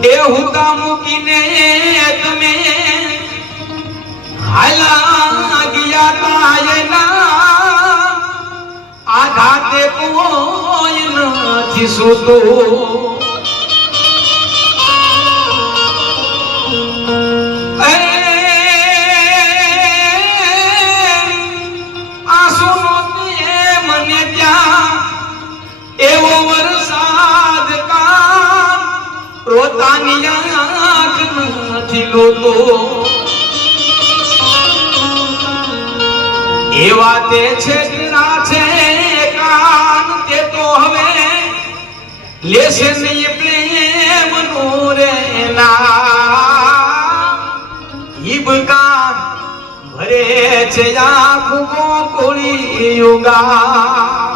એ હુકા મૂકીને તમે હાલા ગયા તાયના આઘાતે કોઈ નથી સૂતો મને ત્યાં એવો વરસાદ કા રોતાની આંખ નથી લોતો એવા તે છેકરા છે કાન તે તો હવે લેશે નહીં પ્રેમ નું રે ના ઈબકા ભરે છે આખું ગોકુળી યુગા